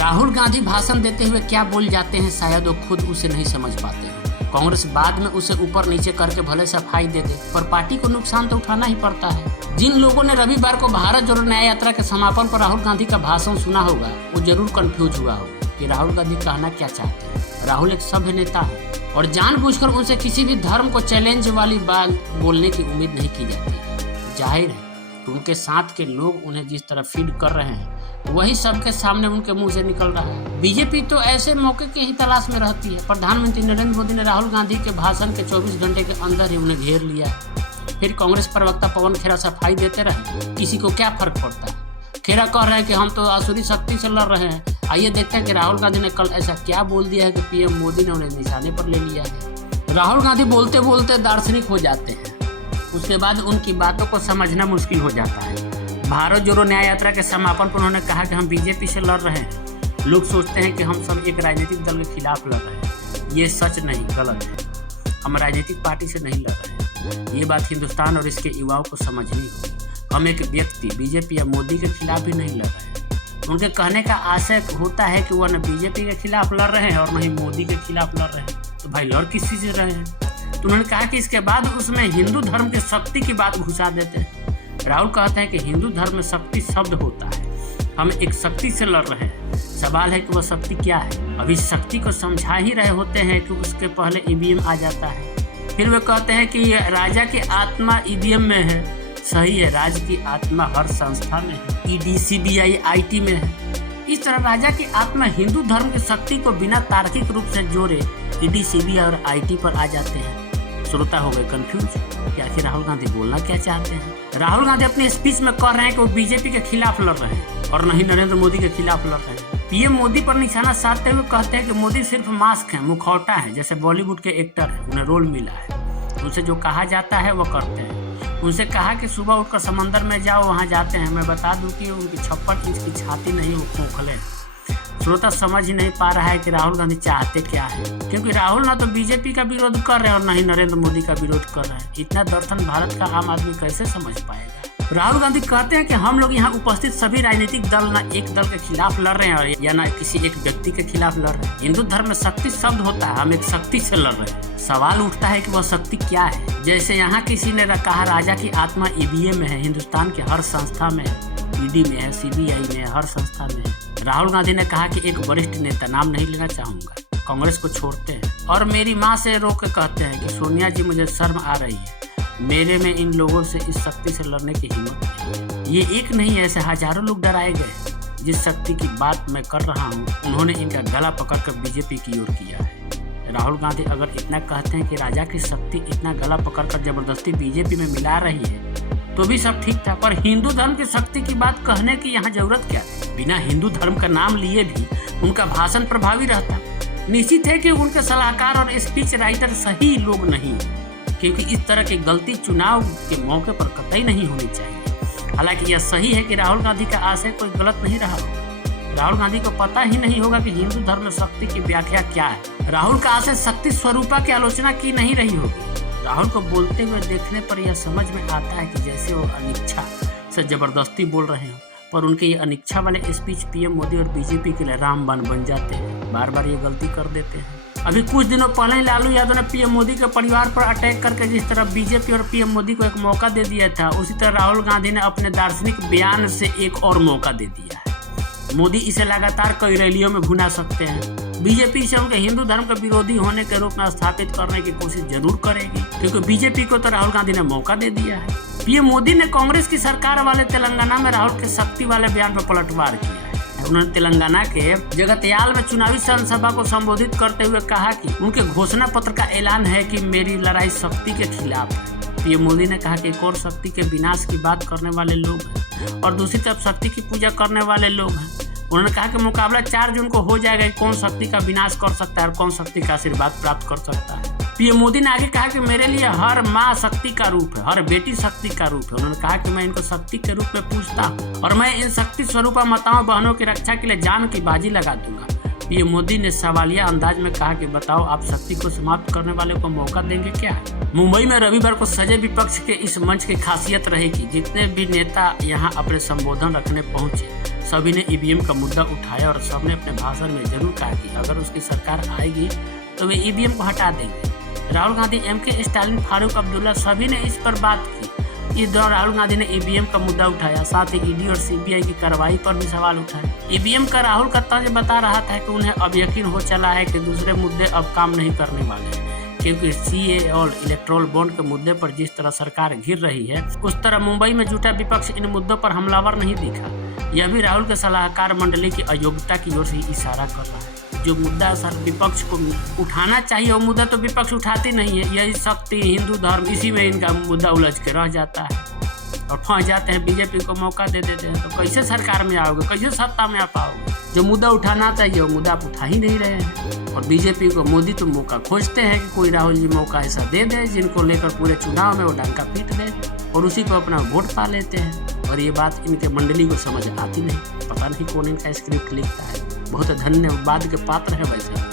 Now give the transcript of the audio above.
राहुल गांधी भाषण देते हुए क्या बोल जाते हैं शायद वो खुद उसे नहीं समझ पाते हैं। कांग्रेस बाद में उसे ऊपर नीचे करके भले सफाई दे दे, पर पार्टी को नुकसान तो उठाना ही पड़ता है। जिन लोगों ने रविवार को भारत जोड़ो न्याय यात्रा के समापन पर राहुल गांधी का भाषण सुना होगा, वो जरूर कंफ्यूज हुआ होगा कि राहुल गांधी कहना क्या चाहते हैं। राहुल एक सभ्य नेता है और जानबूझकर उनसे किसी भी धर्म को चैलेंज वाली बात बोलने की उम्मीद नहीं की जाती। जाहिर है कि उनके साथ के लोग उन्हें जिस तरह फीड कर रहे हैं वही सबके सामने उनके मुंह से निकल रहा है। बीजेपी तो ऐसे मौके की ही तलाश में रहती है। प्रधानमंत्री नरेंद्र मोदी ने राहुल गांधी के भाषण के 24 घंटे के अंदर ही उन्हें घेर लिया। फिर कांग्रेस प्रवक्ता पवन खेरा सफाई देते रहे, किसी को क्या फर्क पड़ता है। खेरा कह रहे हैं कि हम तो आसुरी शक्ति से लड़ रहे हैं। आइए देखते हैं कि राहुल गांधी ने कल ऐसा क्या बोल दिया है कि पीएम मोदी ने उन्हें निशाने पर ले लिया है। राहुल गांधी बोलते बोलते दार्शनिक हो जाते हैं, उसके बाद उनकी बातों को समझना मुश्किल हो जाता है। भारत जोड़ो न्याय यात्रा के समापन पर उन्होंने कहा कि हम बीजेपी से लड़ रहे हैं। लोग सोचते हैं कि हम सब एक राजनीतिक दल के खिलाफ लड़ रहे हैं। ये सच नहीं, गलत है। हम राजनीतिक पार्टी से नहीं लड़ रहे हैं। ये बात हिंदुस्तान और इसके युवाओं को समझनी होगी। हम एक व्यक्ति बीजेपी या मोदी के खिलाफ भी नहीं लड़ रहे हैं। उनके कहने का आशय होता है कि वह न बीजेपी के खिलाफ लड़ रहे हैं और न ही मोदी के खिलाफ लड़ रहे हैं। तो भाई लड़ किस चीज से रहे हैं? तो उन्होंने कहा कि इसके बाद उसमें हिंदू धर्म की शक्ति की बात घुसा देते हैं। राहुल कहते हैं कि हिंदू धर्म में शक्ति शब्द होता है। हम एक शक्ति से लड़ रहे हैं। सवाल है कि वह शक्ति क्या है। अभी शक्ति को समझा ही रहे होते हैं कि उसके पहले ईवीएम आ जाता है। फिर वे कहते हैं कि राजा की आत्मा ईवीएम में है। सही है, राज की आत्मा हर संस्था में है। ईडी, सीबीआई, आईटी में है। इस तरह राजा की आत्मा हिंदू धर्म की शक्ति को बिना तार्किक रूप से जोड़े ईडी, सीबीआई और आईटी पर आ जाते हैं। श्रोता हो गए कंफ्यूज कि आखिर राहुल गांधी बोलना क्या चाहते हैं। राहुल गांधी अपनी स्पीच में कह रहे हैं कि वो बीजेपी के खिलाफ लड़ रहे हैं और नहीं नरेंद्र मोदी के खिलाफ लड़ रहे हैं। पीएम मोदी पर निशाना साधते हुए कहते हैं कि मोदी सिर्फ मास्क है, मुखौटा है, जैसे बॉलीवुड के एक्टर है, उन्हें रोल मिला है। उनसे जो कहा जाता है वो करते हैं। उनसे कहा कि सुबह उठकर समंदर में जाओ, वहाँ जाते हैं। मैं बता दूं कि उनकी 56 इंच की छाती नहीं, वो खोखले। श्रोता समझ ही नहीं पा रहा है कि राहुल गांधी चाहते क्या है, क्योंकि राहुल ना तो बीजेपी का विरोध कर रहे हैं और ना ही नरेंद्र मोदी का विरोध कर रहे हैं। इतना दर्शन भारत का आम आदमी कैसे समझ पाएगा। राहुल गांधी कहते हैं कि हम लोग यहाँ उपस्थित सभी राजनीतिक दल ना एक दल के खिलाफ लड़ रहे हैं या ना किसी एक व्यक्ति के खिलाफ लड़ रहे हैं। हिंदू धर्म में शक्ति शब्द होता है, हम एक शक्ति से लड़ रहे हैं। सवाल उठता है कि वह शक्ति क्या है। जैसे यहाँ किसी ने कहा राजा की आत्मा ईवीएम में है, हिंदुस्तान के हर संस्था में है, ईडी में है, सीबीआई में है, हर संस्था में है। राहुल गांधी ने कहा कि एक वरिष्ठ नेता, नाम नहीं लेना चाहूंगा, कांग्रेस को छोड़ते हैं और मेरी माँ से रो के कहते हैं कि सोनिया जी मुझे शर्म आ रही है, मेरे में इन लोगों से इस शक्ति से लड़ने की हिम्मत नहीं। ये एक नहीं, ऐसे हजारों लोग डराए गए। जिस शक्ति की बात मैं कर रहा हूँ उन्होंने इनका गला पकड़कर बीजेपी की ओर किया है। राहुल गांधी अगर इतना कहते हैं कि राजा की शक्ति इतना गला पकड़कर जबरदस्ती बीजेपी में मिला रही है तो भी सब ठीक था, पर हिंदू धर्म की शक्ति की बात कहने की यहाँ जरूरत क्या थी। बिना हिंदू धर्म का नाम लिए भी उनका भाषण प्रभावी रहता। निश्चित है कि उनके सलाहकार और स्पीच राइटर सही लोग नहीं, क्योंकि इस तरह की गलती चुनाव के मौके पर कतई नहीं होनी चाहिए। हालांकि यह सही है कि राहुल गांधी का आशय कोई गलत नहीं रहा। राहुल गांधी को पता ही नहीं होगा कि हिंदू धर्म में शक्ति की व्याख्या क्या है। राहुल का आशय शक्ति स्वरूपा की आलोचना की नहीं रही होगी। राहुल को बोलते हुए देखने पर यह समझ में आता है कि जैसे वो अनिच्छा से जबरदस्ती बोल रहे हैं, पर उनके ये अनिच्छा वाले स्पीच पीएम मोदी और बीजेपी के लिए रामबाण बन जाते हैं। बार बार ये गलती कर देते हैं। अभी कुछ दिनों पहले ही लालू यादव ने पीएम मोदी के परिवार पर अटैक करके जिस तरह बीजेपी और पीएम मोदी को एक मौका दे दिया था, उसी तरह राहुल गांधी ने अपने दार्शनिक बयान से एक और मौका दे दिया है। मोदी इसे लगातार कई रैलियों में भुना सकते हैं। बीजेपी से उनके हिंदू धर्म के विरोधी होने के रूप में स्थापित करने की कोशिश जरूर करेगी, क्योंकि बीजेपी को तो राहुल गांधी ने मौका दे दिया है। पीएम मोदी ने कांग्रेस की सरकार वाले तेलंगाना में राहुल के शक्ति वाले बयान पर पलटवार किया है। उन्होंने तेलंगाना के जगत्याल में चुनावी जनसभा को संबोधित करते हुए कहा कि उनके घोषणा पत्र का ऐलान है कि मेरी लड़ाई शक्ति के खिलाफ है। पीएम मोदी ने कहा कि एक और शक्ति के विनाश की बात करने वाले लोग हैं और दूसरी तरफ शक्ति की पूजा करने वाले लोग हैं। उन्होंने कहा कि मुकाबला 4 जून को हो जाएगा, कौन शक्ति का विनाश कर सकता है और कौन शक्ति का आशीर्वाद प्राप्त कर सकता है। पीएम मोदी ने आगे कहा कि मेरे लिए हर माँ शक्ति का रूप है, हर बेटी शक्ति का रूप है। उन्होंने कहा कि मैं इनको शक्ति के रूप में पूजता हूँ और मैं इन शक्ति स्वरूपा माताओं बहनों की रक्षा के लिए जान की बाजी लगा दूंगा। पीएम मोदी ने सवालिया अंदाज में कहा कि बताओ आप शक्ति को समाप्त करने वाले को मौका देंगे क्या? मुंबई में रविवार को सजे विपक्ष के इस मंच की खासियत रहेगी, जितने भी नेता यहाँ अपने संबोधन रखने पहुंचे सभी ने ईवीएम का मुद्दा उठाया और सबने अपने भाषण में जरूर कहा कि अगर उसकी सरकार आएगी तो वे ईवीएम को हटा देंगे। राहुल गांधी, एमके स्टालिन, फारूक अब्दुल्ला सभी ने इस पर बात की। इस दौरान राहुल गांधी ने ईवीएम का मुद्दा उठाया, साथ ही ईडी और सीबीआई की कार्रवाई पर भी सवाल उठाए। ईवीएम का राहुल का तर्ज बता रहा था कि उन्हें अब यकीन हो चला है कि दूसरे मुद्दे अब काम नहीं करने वाले हैं, क्योंकि सीए और इलेक्ट्रोल बॉन्ड के मुद्दे पर जिस तरह सरकार घिर रही है, उस तरह मुंबई में जुटा विपक्ष इन मुद्दों पर हमलावर नहीं दिखा। यह भी राहुल के सलाहकार मंडली की अयोग्यता की ओर से इशारा कर रहा है। जो मुद्दा सर विपक्ष को उठाना चाहिए वो मुद्दा तो विपक्ष उठाती नहीं है। यही शक्ति, हिंदू धर्म, इसी में इनका मुद्दा उलझ के रह जाता है और फंस जाते हैं। बीजेपी को मौका दे देते हैं तो कैसे सरकार में आओगे, कैसे सत्ता में आ पाओगे। जो मुद्दा उठाना चाहिए वो मुद्दा आप उठा ही नहीं रहे हैं। और बीजेपी को मोदी तो मौका खोजते हैं कि कोई राहुल जी मौका ऐसा दे दे जिनको लेकर पूरे चुनाव में वो डंका पीट दे और उसी को अपना वोट पा लेते हैं। और ये बात इनके मंडली को समझ आती नहीं। पता नहीं कौन इनका स्क्रिप्ट लिखता है। बहुत धन्यवाद के पात्र है वैसे।